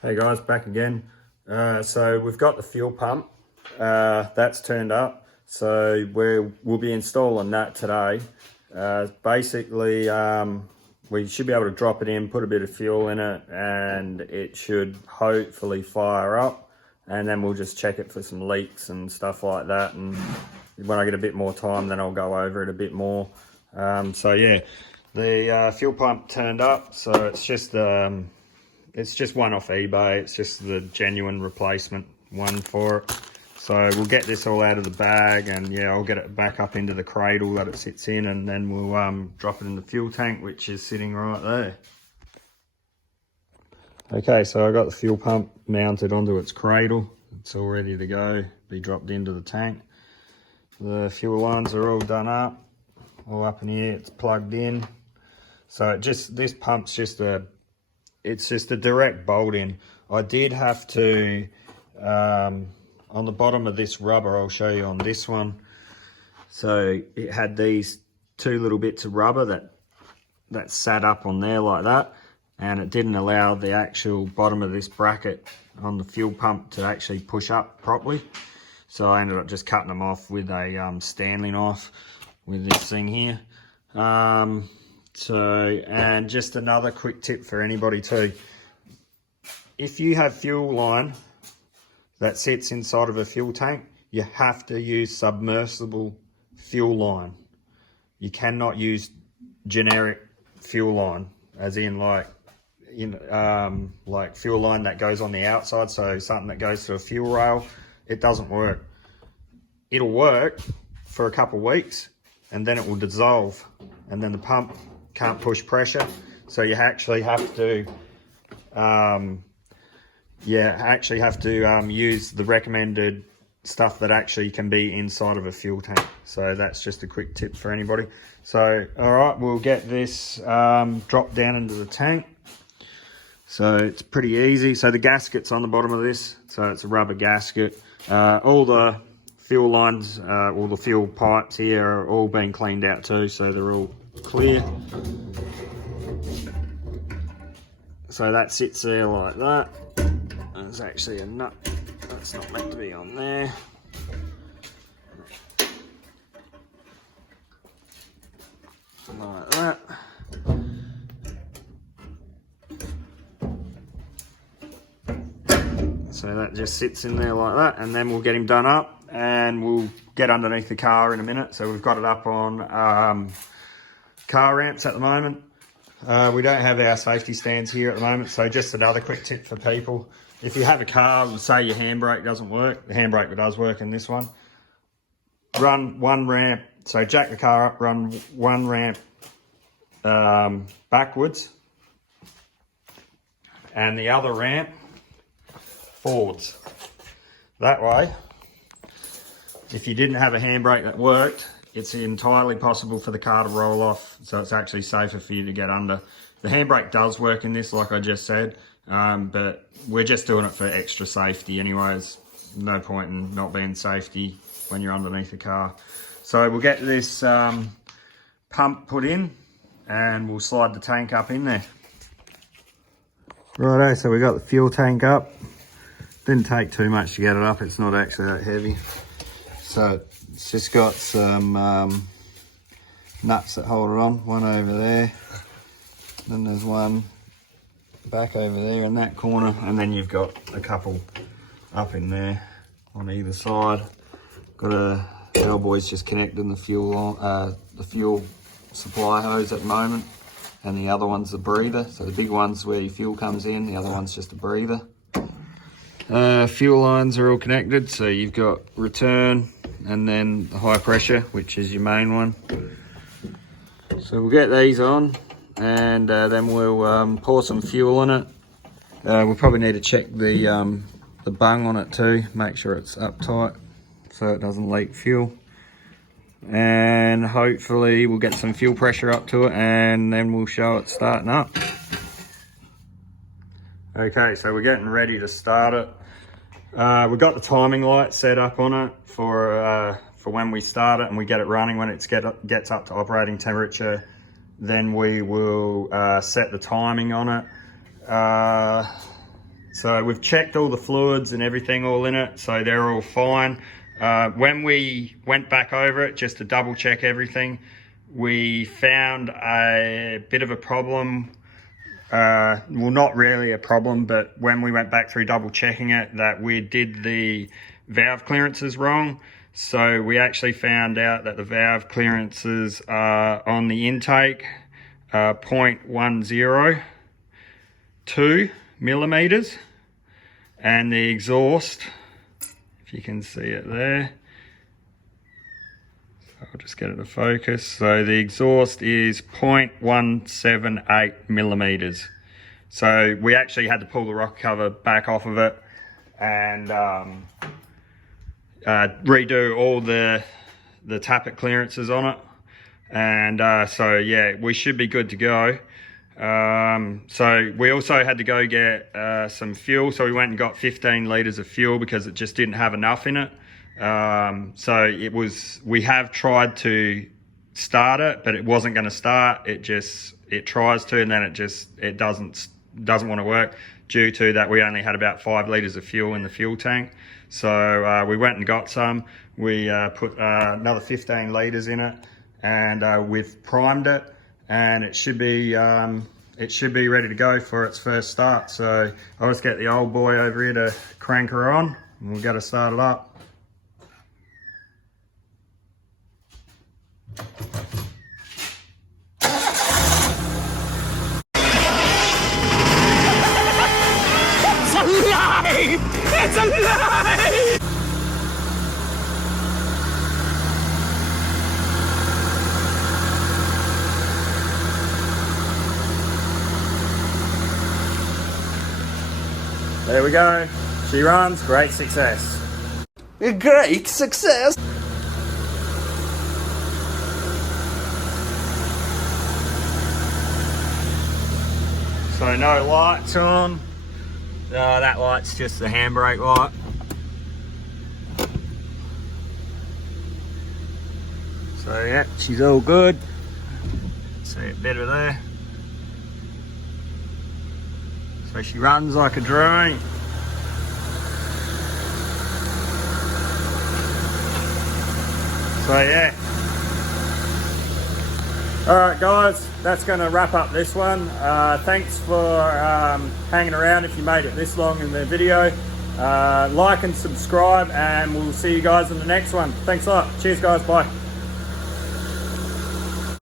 Hey guys, back again. So we've got the fuel pump that's turned up. So we'll be installing that today. Basically, we should be able to drop it in, put a bit of fuel in it, and it should hopefully fire up. And then we'll just check it for some leaks and stuff like that. And when I get a bit more time, then I'll go over it a bit more. So yeah, the fuel pump turned up. So it's just one off eBay. It's just the genuine replacement one for it. So we'll get this all out of the bag, and yeah, I'll get it back up into the cradle that it sits in, and then we'll drop it in the fuel tank, which is sitting right there. Okay, so I got the fuel pump mounted onto its cradle. It's all ready to go, be dropped into the tank. The fuel lines are all done up, all up in here. It's plugged in. So this pump's just a direct bolt in. I did have to, on the bottom of this rubber, I'll show you on this one. So it had these two little bits of rubber that sat up on there like that, and it didn't allow the actual bottom of this bracket on the fuel pump to actually push up properly. So I ended up just cutting them off with a Stanley knife with this thing here. And just another quick tip for anybody too. If you have fuel line that sits inside of a fuel tank, you have to use submersible fuel line. You cannot use generic fuel line, as in like fuel line that goes on the outside, so something that goes to a fuel rail. It doesn't work. It'll work for a couple of weeks, and then it will dissolve, and then the pump can't push pressure. So you actually have to use the recommended stuff that actually can be inside of a fuel tank. So that's just a quick tip for anybody. So all right, we'll get this dropped down into the tank. So it's pretty easy. So the gasket's on the bottom of this, so it's a rubber gasket. All the fuel lines, all the fuel pipes here are all being cleaned out too, so they're all clear. So that sits there like that. There's actually a nut that's not meant to be on there. Like that. So that just sits in there like that, and then we'll get him done up, and we'll get underneath the car in a minute. So we've got it up on car ramps at the moment. We don't have our safety stands here at the moment, so just another quick tip for people. If you have a car, say your handbrake doesn't work, the handbrake does work in this one, run one ramp, so jack the car up, run one ramp backwards, and the other ramp forwards. That way, if you didn't have a handbrake that worked, it's entirely possible for the car to roll off, so it's actually safer for you to get under. The handbrake does work in this, like I just said, but we're just doing it for extra safety anyways. No point in not being safety when you're underneath the car. So we'll get this pump put in, and we'll slide the tank up in there. Righto, so we got the fuel tank up. Didn't take too much to get it up, it's not actually that heavy. So it's just got some nuts that hold it on, one over there, then there's one back over there in that corner, and then you've got a couple up in there on either side. Got a bellboy's just connecting the fuel supply hose at the moment, and the other one's the breather. So the big one's where your fuel comes in, the other one's just a breather. Fuel lines are all connected, so you've got return and then the high pressure, which is your main one. So we'll get these on, and then we'll pour some fuel on it. We'll probably need to check the bung on it too, make sure it's uptight so it doesn't leak fuel. And hopefully we'll get some fuel pressure up to it, and then we'll show it starting up. Okay, so we're getting ready to start it. We've got the timing light set up on it for when we start it and we get it running. When it gets up to operating temperature, then we will set the timing on it. So we've checked all the fluids and everything all in it, so they're all fine. When we went back over it just to double check everything, we found a bit of a problem. Well, not really a problem, but when we went back through double checking it, that we did the valve clearances wrong. So we actually found out that the valve clearances are on the intake 0.102 millimeters, and the exhaust, if you can see it there, so I'll just get it to focus. So the exhaust is 0.178 millimeters. So we actually had to pull the rocker cover back off of it and redo all the tappet clearances on it, and so yeah, we should be good to go. So we also had to go get some fuel, so we went and got 15 litres of fuel because it just didn't have enough in it. So we have tried to start it, but it wasn't going to start. It tries to, and then it doesn't want to work, due to that we only had about 5 litres of fuel in the fuel tank. So we went and got some. We put another 15 litres in it, and we've primed it, and it should be ready to go for its first start. So I'll just get the old boy over here to crank her on, and we'll get her started up. It's a lie! There we go. She runs. Great success. A great success! So no lights on. That light's just the handbrake light. So yeah, she's all good. See it better there. So she runs like a dream. So yeah. Alright guys, that's going to wrap up this one. Thanks for hanging around if you made it this long in the video. Like and subscribe, and we'll see you guys in the next one. Thanks a lot. Cheers guys, bye.